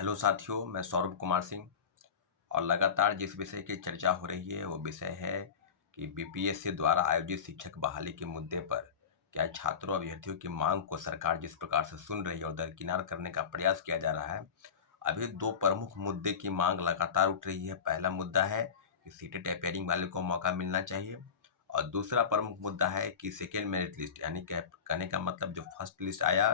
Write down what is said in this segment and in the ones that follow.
Hello साथियों, मैं सौरभ कुमार सिंह। और लगातार जिस विषय की चर्चा हो रही है वो विषय है कि बीपीएससी द्वारा आयोजित शिक्षक बहाली के मुद्दे पर क्या छात्रों अभ्यर्थियों की मांग को सरकार जिस प्रकार से सुन रही है और दरकिनार करने का प्रयास किया जा रहा है। अभी दो प्रमुख मुद्दे की मांग लगातार उठ रही है। पहला मुद्दा है कि सीटेट अपेयरिंग वाले को मौका मिलना चाहिए, और दूसरा प्रमुख मुद्दा है कि सेकेंड मेरिट लिस्ट यानी कहने का मतलब जो फर्स्ट लिस्ट आया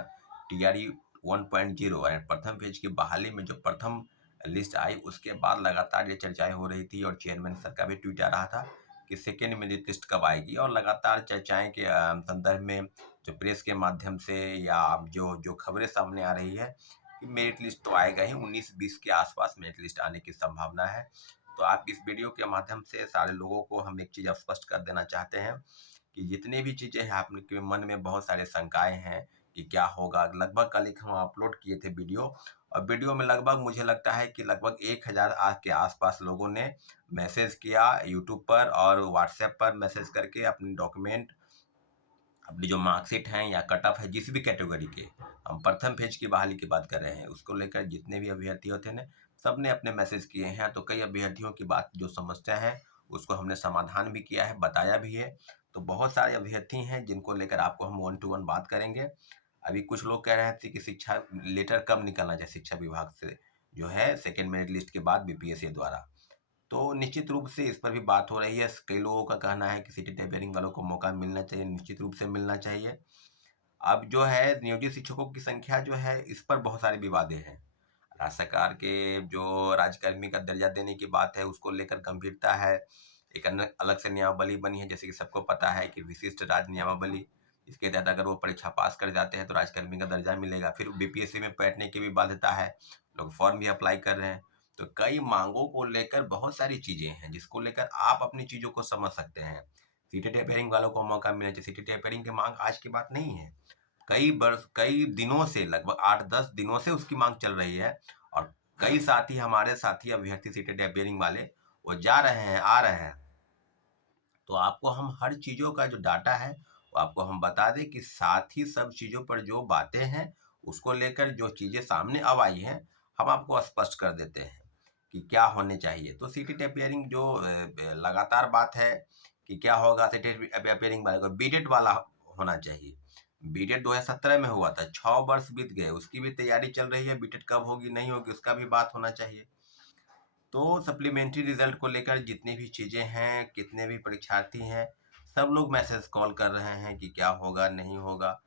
टीआरई 1.0 यानी प्रथम फेज की बहाली में जो प्रथम लिस्ट आई, उसके बाद लगातार ये चर्चाएं हो रही थी और चेयरमैन सर का भी ट्वीट आ रहा था कि सेकेंड मेरिट लिस्ट कब आएगी। और लगातार चर्चाएं के संदर्भ में जो प्रेस के माध्यम से या जो जो खबरें सामने आ रही है कि मेरिट लिस्ट तो आएगा ही, 19-20 के आसपास मेरिट लिस्ट आने की संभावना है। तो आप इस वीडियो के माध्यम से सारे लोगों को हम एक चीज़ स्पष्ट कर देना चाहते हैं कि जितनी भी चीज़ें हैं आपके मन में बहुत सारे शंकाएं हैं कि क्या होगा। लगभग कल एक हम अपलोड किए थे वीडियो, और वीडियो में लगभग मुझे लगता है कि लगभग 1000 के आसपास लोगों ने मैसेज किया यूट्यूब पर और व्हाट्सएप पर मैसेज करके अपने डॉक्यूमेंट, अपनी जो मार्कशीट हैं या कट ऑफ है जिस भी कैटेगरी के, हम प्रथम फेज की बहाली की बात कर रहे हैं, उसको लेकर जितने भी अभ्यर्थी होते हैं सब ने अपने मैसेज किए हैं। तो कई अभ्यर्थियों की बात जो समस्या है उसको हमने समाधान भी किया है, बताया भी है। तो बहुत सारे अभ्यर्थी हैं जिनको लेकर आपको हम 1 to 1 बात करेंगे। अभी कुछ लोग कह रहे थे कि शिक्षा लेटर कब निकलना चाहिए शिक्षा विभाग से, जो है सेकेंड मेरिट लिस्ट के बाद बीपीएससी द्वारा। तो निश्चित रूप से इस पर भी बात हो रही है। कई लोगों का कहना है कि सीटेट अपेयरिंग वालों को मौका मिलना चाहिए, निश्चित रूप से मिलना चाहिए। अब जो है नियोजित शिक्षकों की संख्या जो है इस पर बहुत सारे विवादें हैं। राज्य सरकार के जो राज्यकर्मी का दर्जा देने की बात है उसको लेकर गंभीरता है। एक अलग से नियमावली बनी है, जैसे कि सबको पता है कि विशिष्ट राज्य नियमावली, इसके तहत अगर वो परीक्षा पास कर जाते हैं तो राज्यकर्मी का दर्जा मिलेगा। फिर बीपीएससी में बैठने की भी बाध्यता है, लोग फॉर्म भी अप्लाई कर रहे हैं। तो कई मांगों को लेकर बहुत सारी चीजें हैं जिसको लेकर आप अपनी चीजों को समझ सकते हैं। सीटेट अपेयरिंग वालों को मौका मिलना चाहिए। सीटेट अपेयरिंग की मांग आज की बात नहीं है, कई दिनों से, लगभग 8-10 दिनों से उसकी मांग चल रही है। और कई साथी, हमारे साथी अभ्यर्थी सीटेट अपेयरिंग वाले, वो जा रहे हैं, आ रहे हैं। तो आपको हम हर चीज़ों का जो डाटा है वो आपको हम बता दें कि साथ ही सब चीज़ों पर जो बातें हैं उसको लेकर जो चीज़ें सामने अब आई हैं हम आपको स्पष्ट कर देते हैं कि क्या होने चाहिए। तो सीटेट अपेयरिंग जो लगातार बात है कि क्या होगा, सीटेट अपेयरिंग वाले को बीटेट वाला होना चाहिए। बीटेट 2017 में हुआ था, 6 वर्ष बीत गए, उसकी भी तैयारी चल रही है। बीटेट कब होगी नहीं होगी उसका भी बात होना चाहिए। तो सप्लीमेंट्री रिजल्ट को लेकर जितनी भी चीज़ें हैं, कितने भी परीक्षार्थी हैं, सब लोग मैसेज कॉल कर रहे हैं कि क्या होगा नहीं होगा।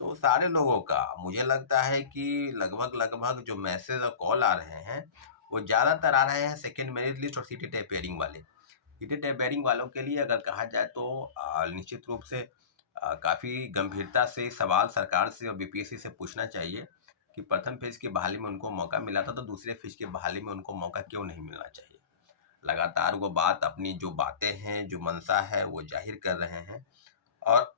तो सारे लोगों का मुझे लगता है कि लगभग लगभग जो मैसेज और कॉल आ रहे हैं वो ज़्यादातर आ रहे हैं सेकेंड मेरिट लिस्ट और सीटेट अपेयरिंग वाले। सीटेट अपेयरिंग वालों के लिए अगर कहा जाए तो निश्चित रूप से काफ़ी गंभीरता से सवाल सरकार से और बीपीएससी से पूछना चाहिए कि प्रथम फेज की बहाली में उनको मौका मिला था तो दूसरे फेज की बहाली में उनको मौका क्यों नहीं मिलना चाहिए। लगातार वो बात, अपनी जो बातें हैं, जो मंशा है वो जाहिर कर रहे हैं। और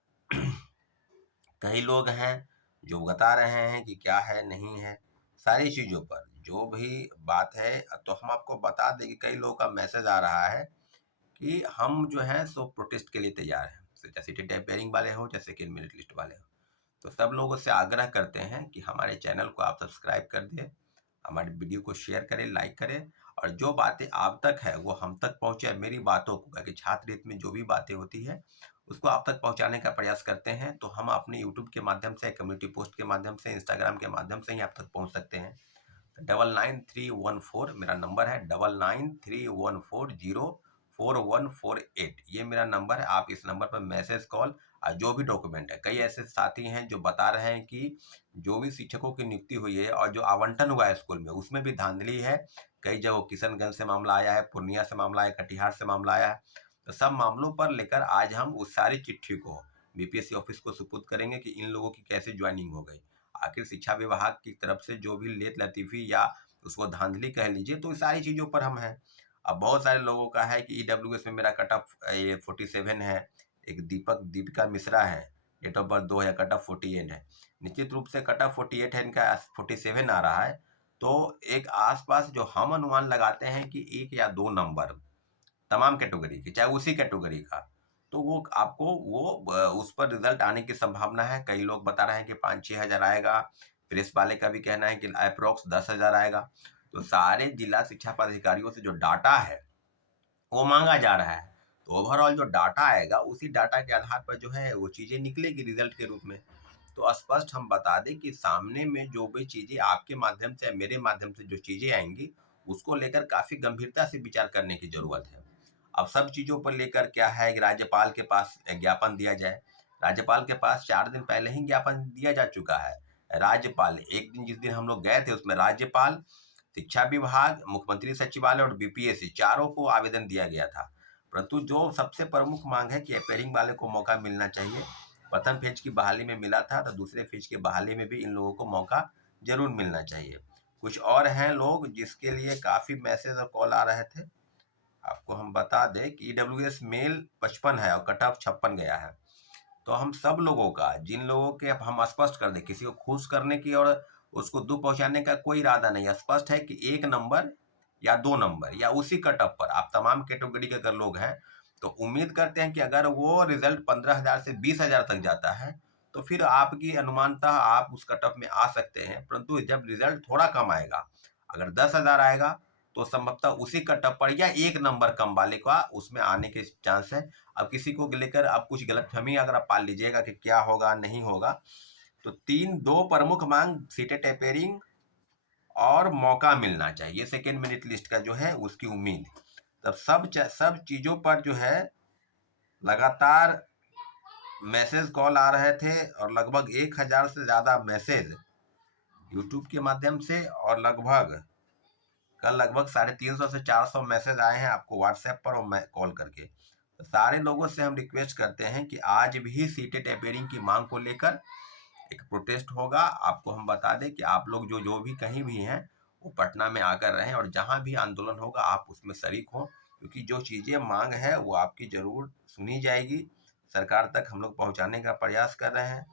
कई लोग हैं जो बता रहे हैं कि क्या है नहीं है, सारी चीज़ों पर जो भी बात है। तो हम आपको बता दें कि कई लोगों का मैसेज आ रहा है कि हम जो है सो प्रोटेस्ट के लिए तैयार हैं, चाहे सीटेट अपेयरिंग वाले हो चाहे सेकेंड मेरिट लिस्ट वाले हो। तो सब लोगों से आग्रह करते हैं कि हमारे चैनल को आप सब्सक्राइब कर दें, हमारे वीडियो को शेयर करें, लाइक करें, और जो बातें आप तक है वो हम तक पहुंचे। मेरी बातों को, क्योंकि छात्र हित में जो भी बातें होती है उसको आप तक पहुंचाने का प्रयास करते हैं। तो हम अपने यूट्यूब के माध्यम से, कम्युनिटी पोस्ट के माध्यम से, इंस्टाग्राम के माध्यम से ही आप तक पहुंच सकते हैं। 999314 मेरा नंबर है, 9931404148 ये मेरा नंबर है। आप इस नंबर पर मैसेज, कॉल और जो भी डॉक्यूमेंट है, कई ऐसे साथी हैं जो बता रहे हैं कि जो भी शिक्षकों की नियुक्ति हुई है और जो आवंटन हुआ है स्कूल में उसमें भी धांधली है। कई जगह किशनगंज से मामला आया है, पूर्णिया से मामला आया, कटिहार से मामला आया है। तो सब मामलों पर लेकर आज हम उस सारी चिट्ठी को बीपीएससी ऑफिस को सुपुर्द करेंगे कि इन लोगों की कैसे ज्वाइनिंग हो गई। आखिर शिक्षा विभाग की तरफ से जो भी लेत लतीफ़ी या उसको धांधली कह लीजिए, तो सारी चीज़ों पर हम हैं। अब बहुत सारे लोगों का है कि ईडब्ल्यूएस में मेरा कट ऑफ ये 47 है, एक दीपिका मिश्रा है, डेट ऑफ बर्थ 2 है, कट ऑफ 48 है। निश्चित रूप से कट ऑफ 48 है, इनका 47 आ रहा है। तो एक आसपास जो हम अनुमान लगाते हैं कि 1 या 2 नंबर तमाम कैटेगरी की, चाहे उसी कैटेगरी का, तो वो आपको वो उस पर रिजल्ट आने की संभावना है। कई लोग बता रहे हैं कि 5-6 हज़ार आएगा, प्रेस वाले का भी कहना है कि अप्रोक्स 10,000 आएगा। तो सारे जिला शिक्षा पदाधिकारियों से जो डाटा है वो मांगा जा रहा है। तो ओवरऑल जो डाटा आएगा उसी डाटा के आधार पर जो है वो चीजें निकलेगी रिजल्ट के रूप में। तो स्पष्ट हम बता दें कि सामने में जो भी चीजें आपके माध्यम से या मेरे माध्यम से जो चीजें आएंगी उसको लेकर काफी गंभीरता से विचार करने की जरूरत है। अब सब चीजों पर लेकर क्या है कि राज्यपाल के पास ज्ञापन दिया जाए। राज्यपाल के पास 4 दिन पहले ही ज्ञापन दिया जा चुका है। राज्यपाल एक दिन जिस दिन हम लोग गए थे उसमें राज्यपाल, शिक्षा विभाग, मुख्यमंत्री सचिवालय और बीपीएससी चारों को आवेदन दिया गया था। परंतु जो सबसे प्रमुख मांग है कि अपेयरिंग वाले को मौका मिलना चाहिए। प्रथम फेज की बहाली में मिला था तो दूसरे फेज की बहाली में भी इन लोगों को मौका जरूर मिलना चाहिए। कुछ और हैं लोग जिसके लिए काफी मैसेज और कॉल आ रहे थे। आपको हम बता दें कि ईडब्ल्यूएस मेल 55 है और कट ऑफ 56 गया है। तो हम सब लोगों का, जिन लोगों के अब हम स्पष्ट कर दें, किसी को खुश करने की और उसको दुख पहुंचाने का कोई इरादा नहीं है। स्पष्ट है कि 1 नंबर या 2 नंबर या उसी कट ऑफ पर आप तमाम कैटेगरी के अगर लोग हैं तो उम्मीद करते हैं कि अगर वो रिजल्ट 15,000 से 20,000 तक जाता है तो फिर आपकी अनुमानतः आप उस कट ऑफ में आ सकते हैं। परंतु जब रिजल्ट थोड़ा कम आएगा, अगर 10,000 आएगा तो संभवतः उसी कट ऑफ पर या 1 नंबर कम वाले का उसमें आने के चांस है। अब किसी को लेकर अब कुछ गलतफहमी अगर आप पाल लीजिएगा कि क्या होगा नहीं होगा, तो 2 प्रमुख मांग सीटें टेपेरिंग और मौका मिलना चाहिए सेकेंड मेरिट लिस्ट का जो है उसकी उम्मीद। तब सब चीजों पर जो है लगातार मैसेज कॉल आ रहे थे और लगभग 1,000 से ज्यादा मैसेज यूट्यूब के माध्यम से और कल लगभग 350 से 400 मैसेज आए हैं आपको व्हाट्सएप पर और कॉल करके। तो सारे लोगों से हम रिक्वेस्ट करते हैं कि आज भी सीटें टेपेरिंग की मांग को लेकर एक प्रोटेस्ट होगा। आपको हम बता दें कि आप लोग जो भी कहीं भी हैं वो पटना में आकर रहें और जहां भी आंदोलन होगा आप उसमें शरीक हों, क्योंकि जो चीज़ें मांग है वो आपकी जरूर सुनी जाएगी। सरकार तक हम लोग पहुंचाने का प्रयास कर रहे हैं।